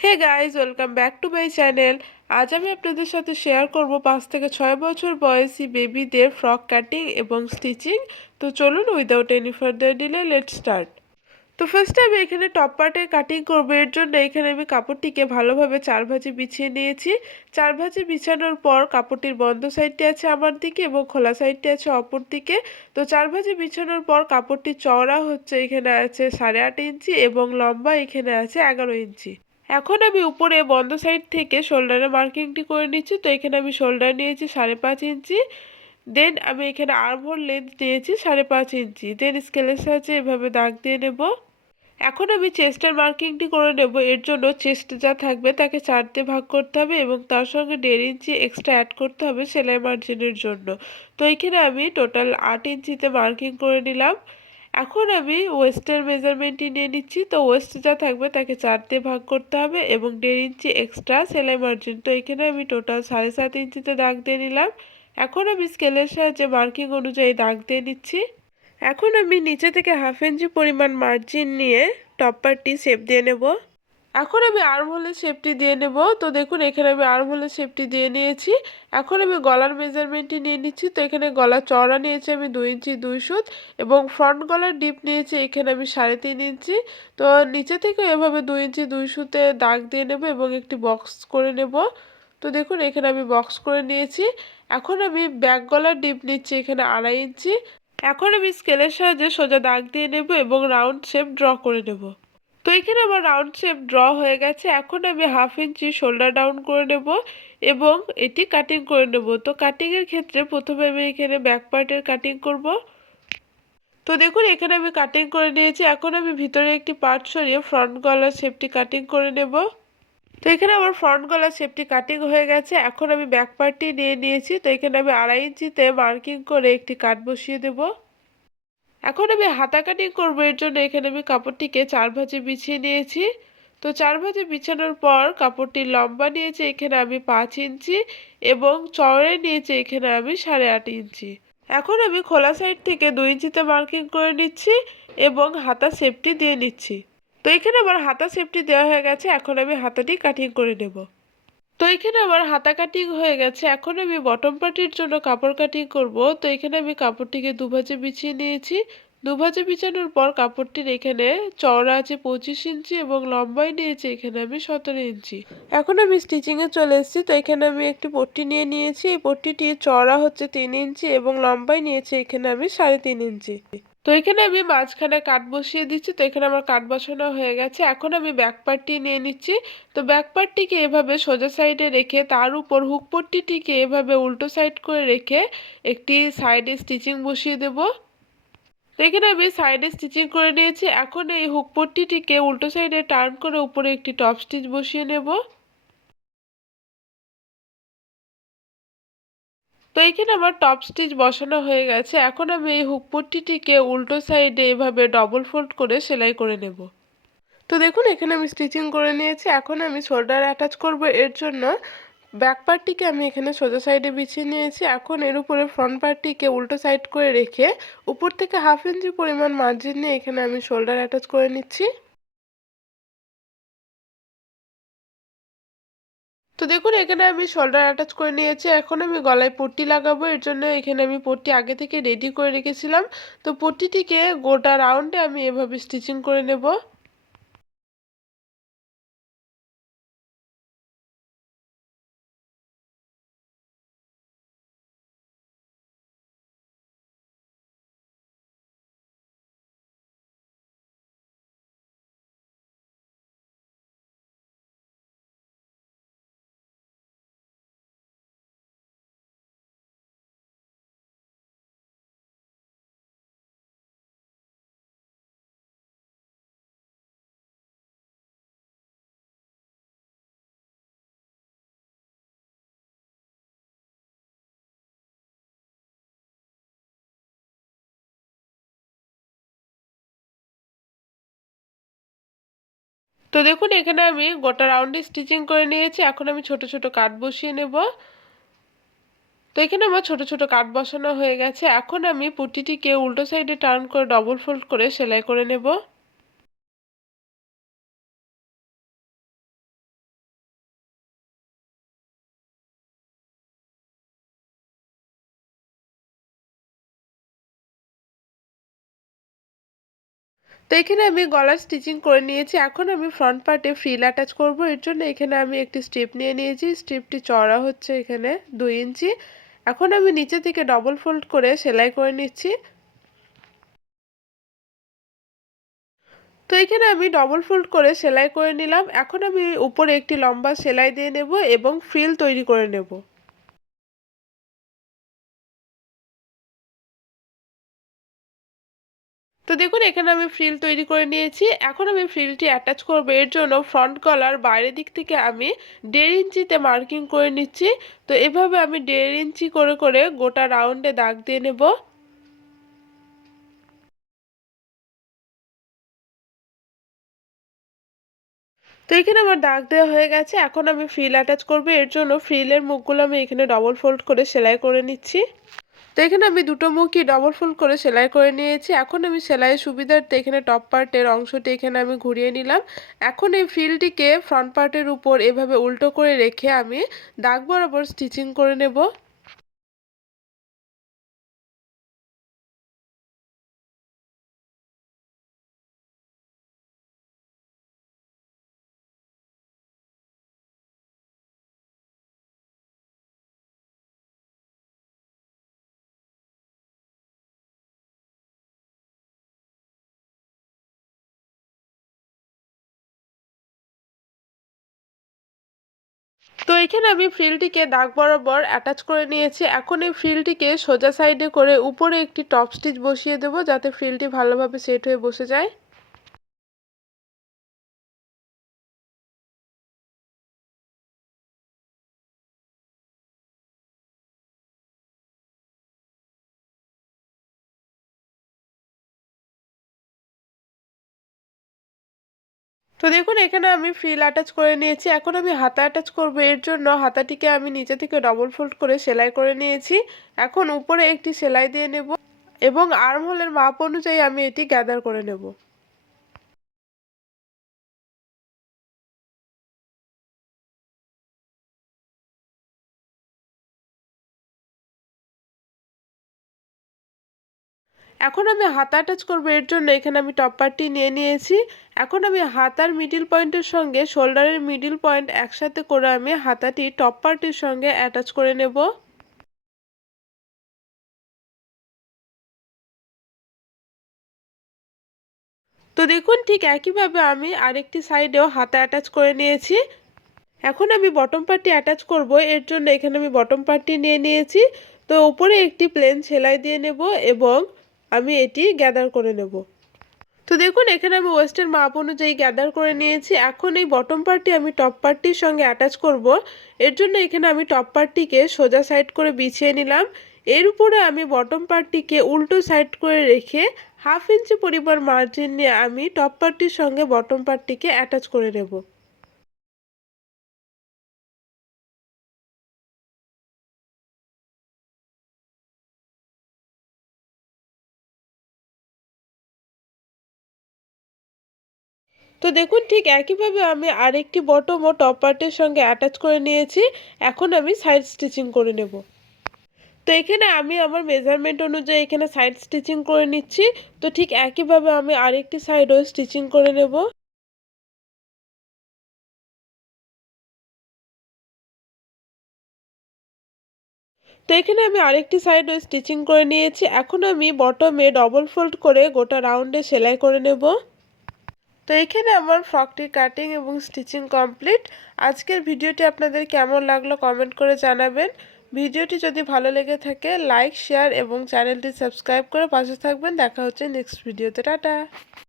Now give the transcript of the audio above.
Hey guys, welcome back to my channel. আজ আমি আপনাদের সাথে শেয়ার করব 5 থেকে 6 বছর বয়সী বেবিদের ফ্রক কাটিং এবং স্টিচিং। তো চলুন, without any further delay let's start. তো ফার্স্টে আমি এখানে টপ পার্টের কাটিং করবো। এর জন্য এখানে আমি কাপড়টিকে ভালোভাবে 4 ভাঁজে বিছিয়ে নিয়েছি। 4 ভাঁজে বিছানোর পর কাপড়টির বন্ধ সাইডটি আছে আমার দিকে এবং খোলা সাইডটি আছে অপর দিকে। তো 4 ভাঁজে বিছানোর পর কাপড়টি চওড়া হচ্ছে এখানে আছে 8.5 ইঞ্চি এবং লম্বা এখানে আছে 11 ইঞ্চি। এখন আমি উপরে বন্ধ সাইড থেকে শোল্ডারের মার্কিংটি করে নিচ্ছি। তো এখানে আমি শোল্ডার নিয়েছি 5.5 ইঞ্চি। দেন আমি এখানে আর্মহোল লেন্থ নিয়েছি 5.5 ইঞ্চি। দেন স্কেলের সাহায্যে এভাবে দাগ দিয়ে নেব। এখন আমি চেস্টের মার্কিংটি করে নেব। এর জন্য চেস্ট যা থাকবে তাকে 4 দিয়ে ভাগ করতে হবে এবং তার সঙ্গে 1.5 ইঞ্চি এক্সট্রা অ্যাড করতে হবে সেলাই মার্জিনের জন্য। তো এখানে আমি টোটাল 8 ইঞ্চিতে মার্কিং করে নিলাম। এখন আমি ওয়েস্টের মেজারমেন্টটি নিয়ে নিচ্ছি। তো ওয়েস্ট যা থাকবে তাকে 4 দিয়ে ভাগ করতে হবে এবং 1.5 ইঞ্চি এক্সট্রা সেলাই মার্জিন। তো এখানে আমি টোটাল 7.5 ইঞ্চিতে দাগ দিয়ে নিলাম। এখন আমি স্কেলের সাহায্যে মার্কিং অনুযায়ী দাগ দিয়ে নিচ্ছি। এখন আমি নিচে থেকে 1/2 ইঞ্চি পরিমাণ মার্জিন নিয়ে টপ পার্টটি শেপ দিয়ে নেব। এখন আমি আর্মহোলের শেপটি দিয়ে নেব। তো দেখুন, এখানে আমি আর্মহোলের শেপটি দিয়ে নিয়েছি। এখন আমি গলার মেজারমেন্টটি নিয়ে নিচ্ছি। তো এখানে গলা চওড়া নিয়েছি আমি 2 ইঞ্চি 2 সুত এবং ফ্রন্ট গলার ডিপ নিয়েছি এখানে আমি 3.5 ইঞ্চি। তো নিচে থেকে এভাবে 2 ইঞ্চি 2 সুতে দাগ দিয়ে নেব এবং একটি বক্স করে নেব। তো দেখুন, এখানে আমি বক্স করে নিয়েছি। এখন আমি ব্যাক গলার ডিপ নিচ্ছি এখানে 2.5 ইঞ্চি। এখন আমি স্কেলের সাহায্যে সোজা দাগ দিয়ে নেব এবং রাউন্ড শেপ ড্র করে নেব। তো এখানে আমার রাউন্ড শেপ ড্র হয়ে গেছে। এখন আমি 1/2 ইঞ্চি শোল্ডার ডাউন করে নেব এবং এটি কাটিং করে নেব। তো কাটিংয়ের ক্ষেত্রে প্রথমে আমি এখানে ব্যাক পার্টের কাটিং করব। তো দেখুন, এখানে আমি কাটিং করে নিয়েছি। এখন আমি ভিতরে একটি পার্ট সরিয়ে ফ্রন্ট গলার শেপটি কাটিং করে নেব। তো এখানে আমার ফ্রন্ট গলার শেপটি কাটিং হয়ে গেছে। এখন আমি ব্যাক পার্টটি নিয়ে নিয়েছি। তো এখানে আমি 2.5 ইঞ্চিতে মার্কিং করে একটি কাট বসিয়ে দেব। এখন আমি হাতা কাটিং করবো। এর জন্য এখানে আমি কাপড়টিকে 4 ভাঁজে বিছিয়ে নিয়েছি। তো 4 ভাঁজে বিছানোর পর কাপড়টির লম্বা নিয়েছি এখানে আমি 5 ইঞ্চি এবং চওড়ায় নিয়েছি এখানে আমি 8.5 ইঞ্চি। এখন আমি খোলা সাইড থেকে 2 ইঞ্চিতে মার্কিং করে নিচ্ছি এবং হাতা শেপটি দিয়ে নিচ্ছি। তো এখানে আমার হাতা শেপটি দেওয়া হয়ে গেছে। এখন আমি হাতাটি কাটিং করে নেব। তো এখানে আমার হাতা কাটিং হয়ে গেছে। এখন আমি বটম পার্টির জন্য কাপড় কাটিং করব। তো এখানে আমি কাপড়টিকে 2 ভাঁজে বিছিয়ে নিয়েছি। 2 ভাঁজে বিছানোর পর কাপড়টির এখানে চওড়া আছে 25 ইঞ্চি এবং লম্বাই নিয়েছি এখানে আমি 17 ইঞ্চি। এখন আমি স্টিচিংয়ে চলে এসেছি। তো এখানে আমি একটি পট্টি নিয়ে নিয়েছি। এই পট্টিটি চওড়া হচ্ছে 3 ইঞ্চি এবং লম্বাই নিয়েছি এখানে আমি 3.5 ইঞ্চি। তো এখানে আমি মাঝখানে কাট বসিয়ে দিচ্ছি। তো এখানে আমার কাট বসানো হয়ে গেছে। এখন আমি ব্যাক পার্টটি নিয়ে নিচ্ছি। তো ব্যাক পার্টটিকে এভাবে সোজা সাইডে রেখে তার উপর হুক পট্টিটিকে এভাবে উল্টো সাইড করে রেখে একটি সাইডে স্টিচিং বসিয়ে দেব। তো এখানে আমি সাইডে স্টিচিং করে নিয়েছি। এখন এই হুক পট্টিটিকে উল্টো সাইডে টার্ন করে উপরে একটি টপ স্টিচ বসিয়ে নেব। তো এইখানে আমার টপ স্টিচ বসানো হয়ে গেছে। এখন আমি এই হুক পট্টিটিকে উল্টো সাইডে এভাবে ডবল ফোল্ড করে সেলাই করে নেব। তো দেখুন, এখানে আমি স্টিচিং করে নিয়েছি। এখন আমি শোল্ডার অ্যাটাচ করব। এর জন্য ব্যাক পার্টটিকে আমি এখানে সোজা সাইডে বিছিয়ে নিয়েছি। এখন এর উপরে ফ্রন্ট পার্টটিকে উল্টো সাইড করে রেখে উপর থেকে 1/2 ইঞ্চি পরিমাণ মার্জিন নিয়ে এখানে আমি শোল্ডার অ্যাটাচ করে নিচ্ছি। তো দেখুন, এখানে আমি শোল্ডার অ্যাটাচ করে নিয়েছি। এখন আমি গলায় পট্টি লাগাবো। এর জন্য এখানে আমি পট্টি আগে থেকে রেডি করে রেখেছিলাম। তো পট্টিটিকে গোটা রাউন্ডে আমি এভাবে স্টিচিং করে নেব। তো দেখুন, এখানে আমি গোটা রাউন্ডে স্টিচিং করে নিয়েছি। এখন আমি ছোট ছোট কাট বসিয়ে নেব। তো এখানে আমার ছোট ছোট কাট বসানো হয়ে গেছে। এখন আমি পট্টিটিকে উল্টো সাইডে টার্ন করে ডবল ফোল্ড করে সেলাই করে নেব। তো এখানে আমি গলার স্টিচিং করে নিয়েছি। এখন আমি ফ্রন্ট পার্টে ফ্রিল অ্যাটাচ করব। এর জন্য এখানে আমি একটি স্ট্রিপ নিয়ে নিয়েছি। স্ট্রিপটি চওড়া হচ্ছে এখানে 2 ইঞ্চি। এখন আমি নিচে থেকে ডবল ফোল্ড করে সেলাই করে নিচ্ছি। তো এখানে আমি ডবল ফোল্ড করে সেলাই করে নিলাম। এখন আমি উপরে একটি লম্বা সেলাই দিয়ে নেব এবং ফ্রিল তৈরি করে নেব। তো দেখুন এখানে আমি ফ্রিল তৈরি করে নিয়েছি। এখন আমি ফ্রিলটি অ্যাটাচ করব। এর জন্য ফ্রন্ট গলার বাইরের দিক থেকে আমি 1.5 ইঞ্চিতে মার্কিং করে নিচ্ছি। তো এভাবে আমি 1.5 ইঞ্চি করে করে গোটা রাউন্ডে দাগ দিয়ে নেব। তো এখানে আমার দাগ দেওয়া হয়ে গেছে। এখন আমি ফ্রিল অ্যাটাচ করব। এর জন্য ফ্রিলের মুখগুলো আমি এখানে ডবল ফোল্ড করে সেলাই করে নিচ্ছি। তো এখানে আমি দুটো মুখই ডবল ফোল্ড করে সেলাই করে নিয়েছি। এখন আমি সেলাইয়ের সুবিধার্থে এখানে টপ পার্টের অংশটি এখানে আমি ঘুরিয়ে নিলাম। এখন এই ফ্রিলটিকে ফ্রন্ট পার্টের উপর এভাবে উল্টো করে রেখে আমি দাগ বরাবর স্টিচিং করে নেব। তো এখানে আমি ফ্রিলটিকে দাগ বরাবর অ্যাটাচ করে নিয়েছি। এখন এই ফ্রিলটিকে সোজা সাইডে করে উপরে একটি টপ স্টিচ বসিয়ে দেব, যাতে ফ্রিলটি ভালোভাবে সেট হয়ে বসে যায়। তো দেখুন এখানে আমি ফ্রিল অ্যাটাচ করে নিয়েছি। এখন আমি হাতা অ্যাটাচ করব। এর জন্য হাতাটিকে আমি নিচে থেকে ডবল ফোল্ড করে সেলাই করে নিয়েছি। এখন উপরে একটি সেলাই দিয়ে নেব এবং আর্ম হোলের মাপ অনুযায়ী আমি এটি গ্যাদার করে নেব। এখন আমি হাতা অ্যাটাচ করব। এর জন্য এখানে আমি টপ পার্টটি নিয়ে নিয়েছি। এখন আমি হাতার মিডিল পয়েন্টের সঙ্গে শোল্ডারের মিডিল পয়েন্ট একসাথে করে আমি হাতাটি টপ পার্টির সঙ্গে অ্যাটাচ করে নেব। তো দেখুন ঠিক একইভাবে আমি আরেকটি সাইডেও হাতা অ্যাটাচ করে নিয়েছি। এখন আমি বটম পার্টটি অ্যাটাচ করব। এর জন্য এখানে আমি বটম পার্টটি নিয়ে নিয়েছি। তো উপরে একটি প্লেন সেলাই দিয়ে নেব এবং আমি এটি গ্যাদার করে নেব। তো দেখুন এখানে আমি ওয়েস্টের মাপ অনুযায়ী গ্যাদার করে নিয়েছি। এখন এই বটম পার্টটি আমি টপ পার্টটির সঙ্গে অ্যাটাচ করব। এর জন্য এখানে আমি টপ পার্টটিকে সোজা সাইড করে বিছিয়ে নিলাম। এর উপরে আমি বটম পার্টটিকে উল্টো সাইড করে রেখে 1/2 ইঞ্চি পরিমাণ মার্জিন নিয়ে আমি টপ পার্টটির সঙ্গে বটম পার্টটিকে অ্যাটাচ করে নেব। তো দেখুন ঠিক একইভাবে আমি আরেকটি বটম ও টপ পার্টের সঙ্গে অ্যাটাচ করে নিয়েছি। এখন আমি সাইড স্টিচিং করে নেব। তো এখানে আমি আমার মেজারমেন্ট অনুযায়ী এখানে সাইড স্টিচিং করে নিচ্ছি। তো ঠিক একইভাবে আমি আরেকটি সাইডও স্টিচিং করে নেব। তো এখানে আমি আরেকটি সাইডও স্টিচিং করে নিয়েছি। এখন আমি বটমে ডবল ফোল্ড করে গোটা রাউন্ডে সেলাই করে নেব। তো এখানে আমার ফ্রকটির কাটিং এবং স্টিচিং কমপ্লিট। আজকের ভিডিওটি আপনাদের কেমন লাগলো কমেন্ট করে জানাবেন। ভিডিওটি যদি ভালো লেগে থাকে লাইক শেয়ার এবং চ্যানেলটি সাবস্ক্রাইব করে পাশে থাকবেন। দেখা হচ্ছে নেক্সট ভিডিওতে। টাটা।